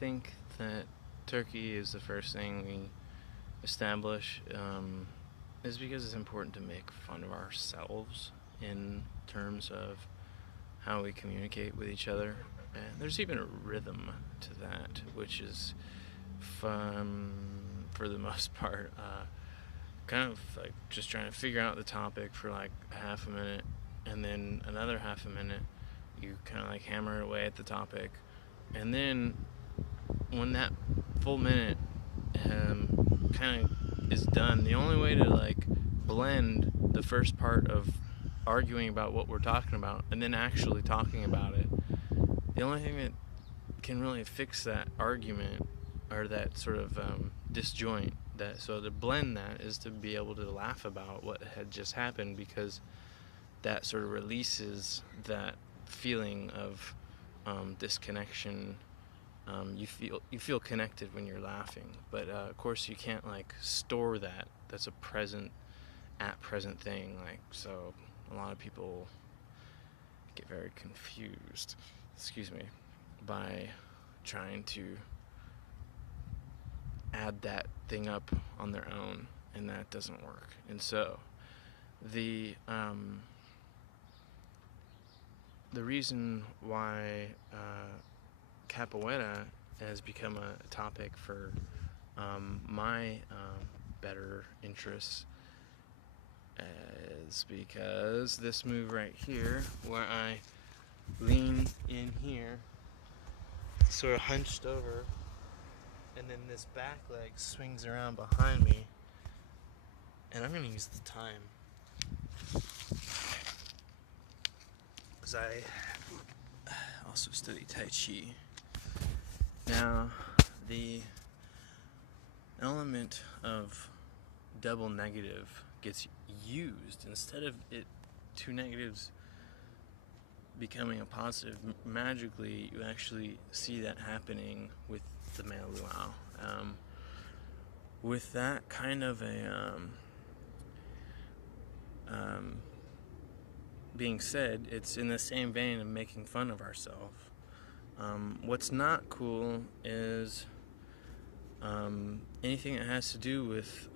think that Turkey is the first thing we establish, is because it's important to make fun of ourselves in terms of how we communicate with each other. And there's even a rhythm to that, which is fun for the most part. Kind of like just trying to figure out the topic for like half a minute, and then another half a minute, you kind of like hammer away at the topic, and then when that full minute kind of is done, the only way to like blend the first part of arguing about what we're talking about and then actually talking about it, the only thing that can really fix that argument or that sort of disjoint, that so to blend that is to be able to laugh about what had just happened, because that sort of releases that feeling of disconnection. You feel connected when you're laughing, but of course you can't like store that. That's a at present thing. Like, so a lot of people get very confused. Excuse me, by trying to add that thing up on their own, and that doesn't work. And so the the reason why capoeira has become a topic for my better interests is because this move right here, where I lean in here, sort of hunched over, and then this back leg swings around behind me, and I'm going to use the time because I also study Tai Chi. Now, the element of double negative gets used instead of it two negatives becoming a positive. Magically, you actually see that happening with the Mea Luau. With that kind of a being said, it's in the same vein of making fun of ourselves. What's not cool is anything that has to do with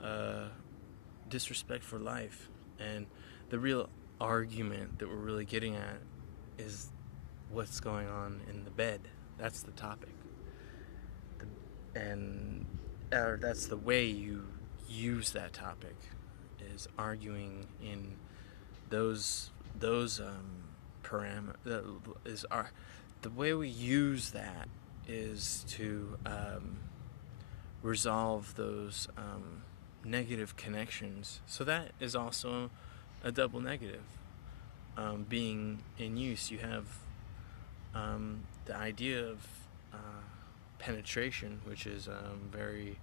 disrespect for life. And the real argument that we're really getting at is what's going on in the bed. That's the topic. And that's the way you use that topic, is arguing in those parameters. The way we use that is to resolve those negative connections. So that is also a double negative being in use. You have the idea of penetration, which is very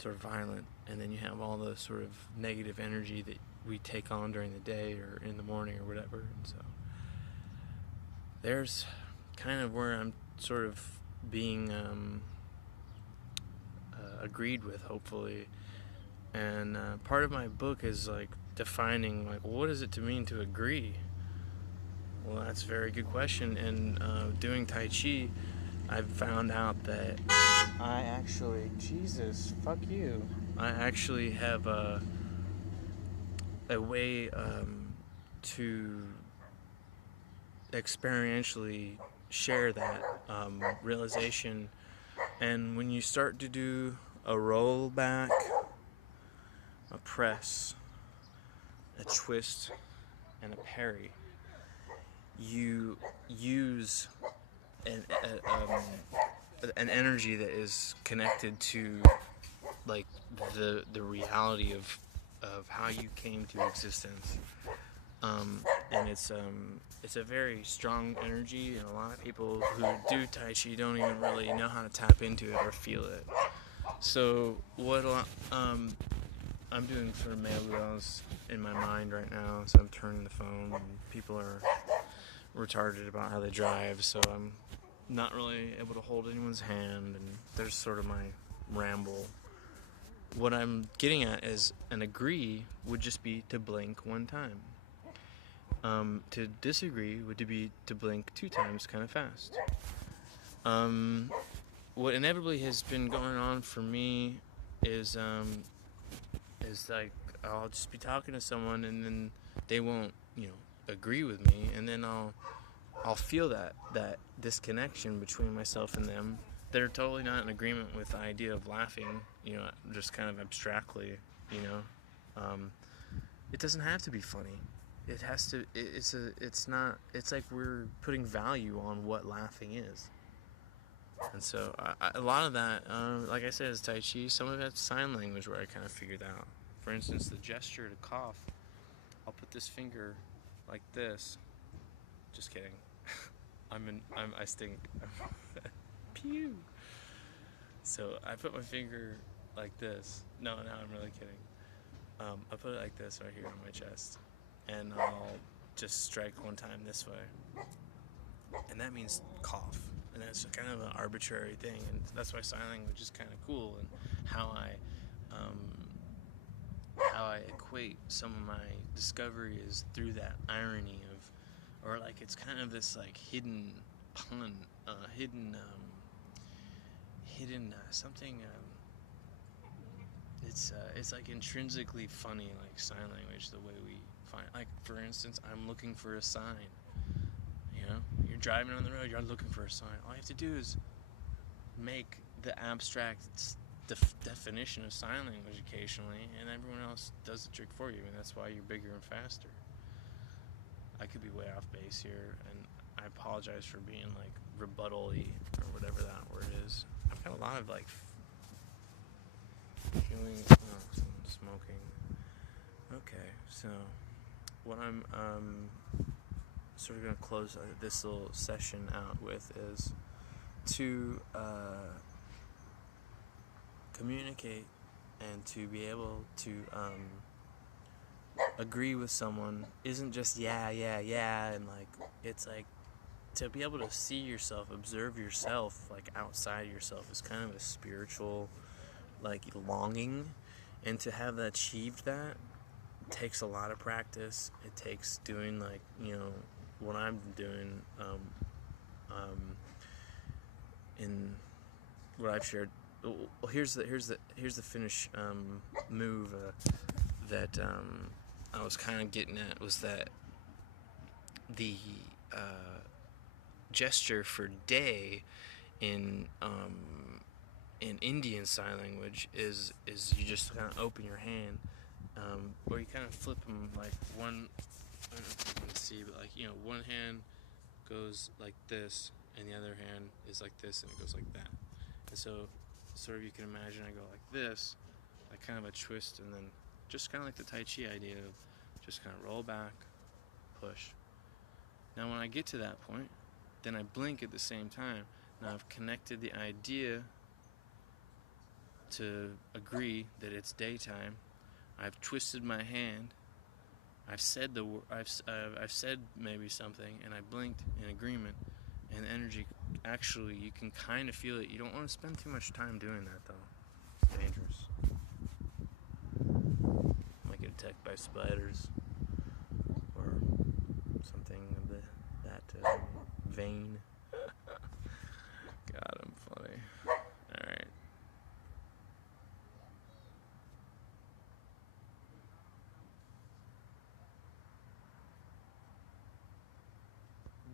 sort of violent, and then you have all the sort of negative energy that we take on during the day or in the morning or whatever. And so there's kind of where I'm sort of being agreed with, hopefully. And part of my book is like defining, like, what is it to mean to agree? Well, that's a very good question. And doing Tai Chi, I've found out that I actually, Jesus, fuck you. I actually have a way to experientially share that realization. And when you start to do a roll back, a press, a twist, and a parry, you use an energy that is connected to like the reality of how you came to existence, and it's a very strong energy, and a lot of people who do Tai Chi don't even really know how to tap into it or feel it. So what I'm doing sort of Mea Luau's in my mind right now, so I'm turning the phone, and people are retarded about how they drive, so I'm not really able to hold anyone's hand, and there's sort of my ramble. What I'm getting at is an agree would just be to blink one time. To disagree would be to blink two times kind of fast. Um, what inevitably has been going on for me is like I'll just be talking to someone and then they won't, agree with me, and then I'll feel that disconnection between myself and them. They're totally not in agreement with the idea of laughing, just kind of abstractly, you know. Um, it doesn't have to be funny. It has to. It's not. It's like we're putting value on what laughing is. And so a lot of that, like I said, is Tai Chi. Some of it's sign language where I kind of figured out. For instance, the gesture to cough. I'll put this finger like this. Just kidding. I stink. Pew. So I put my finger like this. No, I'm really kidding. I put it like this right here on my chest, and I'll just strike one time this way, and that means cough. And that's kind of an arbitrary thing, and that's why sign language is kind of cool, and um, how I equate some of my discovery is through that irony of, or like it's kind of this like hidden pun, hidden something. It's like intrinsically funny, like sign language, the way we find. Like for instance, I'm looking for a sign. You're driving on the road, you're looking for a sign. All you have to do is make the abstract definition of sign language occasionally, and everyone else does the trick for you, and that's why you're bigger and faster. I could be way off base here, and I apologize for being like rebuttal-y or whatever that word is. I've got a lot of like feeling. Oh, smoking. Okay, so what I'm sort of going to close this little session out with is to communicate and to be able to agree with someone isn't just yeah, and like it's like to be able to see yourself, observe yourself like outside yourself is kind of a spiritual like longing, and to have that achieved that takes a lot of practice. It takes doing like what I'm doing in what I've shared. Well, here's the finish move that I was kind of getting at, was that the gesture for day in Indian Sign Language is you just kind of open your hand, or you kind of flip them like one. I don't know if you can see, but like one hand goes like this, and the other hand is like this, and it goes like that. And so, sort of, you can imagine I go like this, like kind of a twist, and then just kind of like the Tai Chi idea of just kind of roll back, push. Now, when I get to that point, then I blink at the same time. Now I've connected the idea to agree that it's daytime. I've twisted my hand. I've said I've said maybe something, and I blinked in agreement. And the energy, actually, you can kind of feel it. You don't want to spend too much time doing that, though. It's dangerous. Might get attacked by spiders or something of that vein.